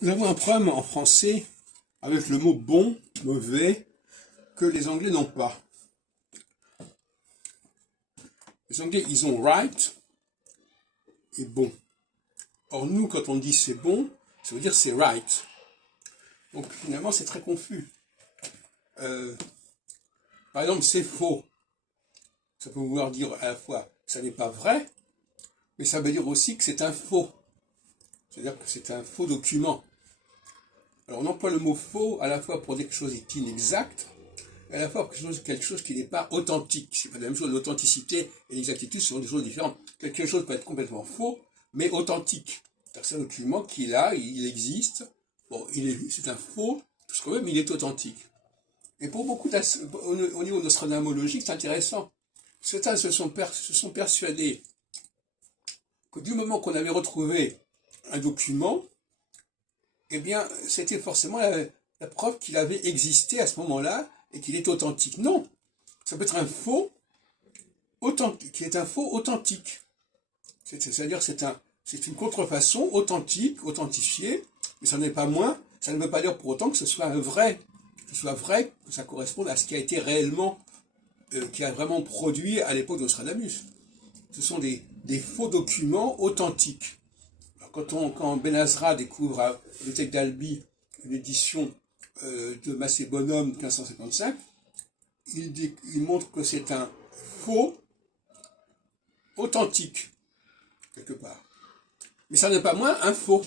Nous avons un problème en français avec le mot bon, mauvais, que les Anglais n'ont pas. Les Anglais, ils ont right et bon. Or, nous, quand on dit c'est bon, ça veut dire c'est right. Donc, finalement, c'est très confus. Par exemple, c'est faux. Ça peut vouloir dire à la fois que ça n'est pas vrai, mais ça veut dire aussi que c'est un faux. C'est-à-dire que c'est un faux document. Alors, on emploie le mot faux à la fois pour dire quelque chose est inexact, et à la fois pour quelque chose qui n'est pas authentique. C'est pas la même chose, l'authenticité et l'exactitude sont des choses différentes. Quelque chose peut être complètement faux, mais authentique. C'est un document qui est là, il existe. Bon, c'est un faux, tout ce qu'on veut, mais il est authentique. Et pour beaucoup, au niveau nostradamologique, c'est intéressant. Certains se sont persuadés que du moment qu'on avait retrouvé un document, eh bien, c'était forcément la preuve qu'il avait existé à ce moment-là et qu'il est authentique. Non, ça peut être un faux authentique, qui est un faux authentique. C'est-à-dire c'est une contrefaçon authentique, authentifiée, mais ça n'est pas moins, ça ne veut pas dire pour autant que ce soit un vrai, que ce soit vrai, que ça corresponde à ce qui a été réellement, qui a vraiment produit à l'époque de Nostradamus. Ce sont des faux documents authentiques. Alors quand Ben Azra découvre à la bibliothèque d'Albi une édition de Massé Bonhomme 1555, il montre que c'est un faux authentique, quelque part. Mais ça n'est pas moins un faux.